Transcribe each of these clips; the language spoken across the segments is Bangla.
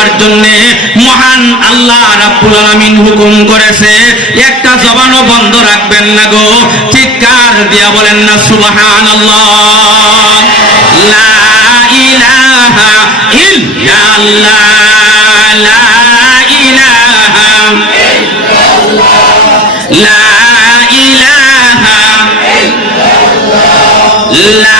দেওয়ার জন্য মহান আল্লাহ রাব্বুল আলামিন হুকুম করেছে। একটা জবানও বন্ধ রাখবেন না গো। চিৎকার দিয়া বলেন না, সুবহানাল্লাহ। লা ইলাহা ইল্লাল্লাহ। লা ইলাহা লা ইলাহা লা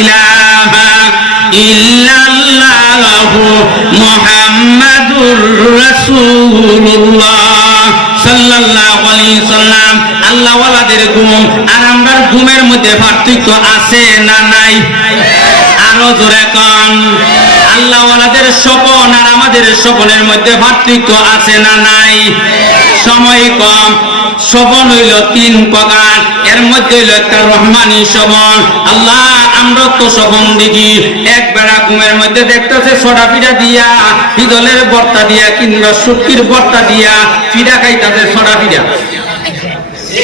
ইলাহা ইল্লাল্লাহু মুহাম্মাদুর রাসূলুল্লাহ সাল্লাল্লাহু আলাইহি ঘুম, আর আমরার ঘুমের মধ্যে পার্থক্য আছে না নাই? আরও জোরে কন। আল্লাহ ওয়ালাদের স্বপন আর আমাদের স্বপনের মধ্যে পার্থক্য আছে না নাই? সময় কম, শোভন হইল তিন প্রকার। এর মধ্যে হইল একটা রহমানি শোভন। আল্লাহ, আমরা তো শোভন দেখি। এক বেড়া ঘুমের মধ্যে দেখতেছে সোডা পিঠা দিয়া বর্তা দিয়া কিংবা বর্তা দিয়া পিঠা খাইতাছে সোডা পিঠা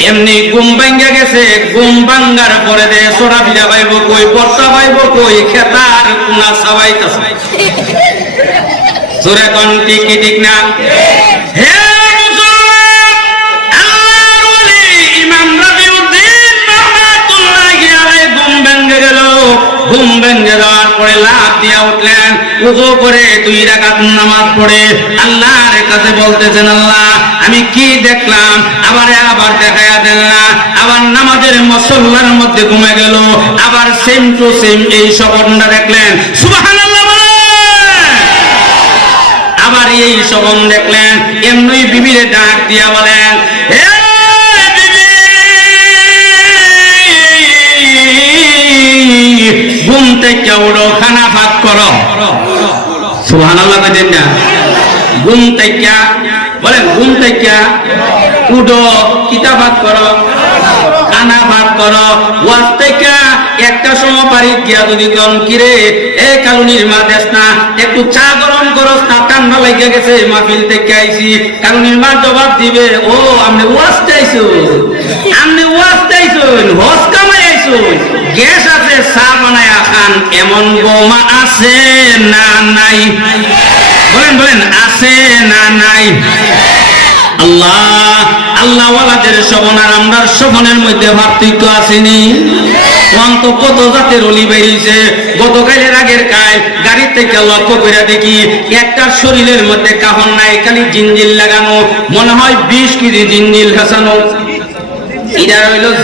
এমনি গুম গেছে গুম ভাঙ্গার পরে দে সোডা পিঠা পাইব কই, বর্তা পাইব কই, খেতার কুনা সুরে ঠিক না? ভেঙে যাওয়ার পরে লাফ দিয়া উঠলেন। উজু করে দুই নামাজ পড়ে আল্লাহর কাছে বলতেছেন, আল্লাহ, আমি কি দেখলাম? আবার আবার দেন না। আবার নামাজের মধ্যে ঘুমে গেল। আবার সেম টু সেম এই স্বপ্নটা দেখলেন। সুবহানাল্লাহ আবার এই দেখলেন। এমনি বিবিরে ডাক দিয়া বলেন খানা ভাগ করো এ মা একটু চা গরম করো না ঠান্ডা লাগিয়া গেছে, মাহফিল থেকে আইছি। কালুনির মা জবাব দিবে, ও আপনি ওয়াজ চাইছো আপনি ওয়াজ চাইছুন হস কামাই গ্যাস আছে, চা খান এমন বৌমা আছে না নাই? বলেন বলেন, আছে না নাই? আল্লাহ আল্লাহ ওয়ালাদের শোভন আর আমরার শোভনের মধ্যে পার্থক্য আসেনি। গাড়ি থেকে লক্ষ্য দেখি একটা শরীরের মধ্যে কাহন নাই, খালি লাগানো। মনে হয় বিশ কেজি এটা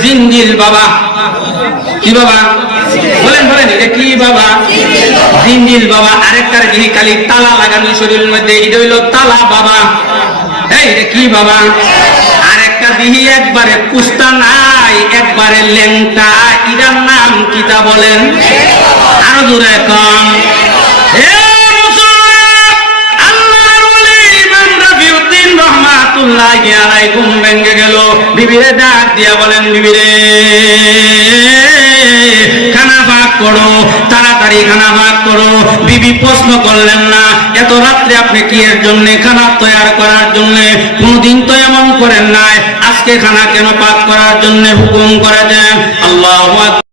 জিঞ্জিল বাবা। কি বাবা? বলেন বলেন, এটা কি বাবা? জিঞ্জিল বাবা, আরেকটার দিকে খালি তালা লাগানো শরীরের মধ্যে, এটা হইল তালা বাবা। এই, এটা কি বাবা? আরেকটা দিহি একবারে কুস্তা নাই, একবারে লেংটা ইরার নাম কিতা বলেন? আরও দূরে কম বিবিরে ডাক দিয়া বলেন, বিবিরে। করো, তাড়াতাড়ি খানা ভাগ করো। বিবি প্রশ্ন করলেন না, এত রাত্রে আপনি কি এর জন্য খানা তৈরি করার জন্য? কোনদিন তো এমন করেন নাই, আজকে খানা কেন পাক করার জন্য হুকুম করে দেন আল্লাহ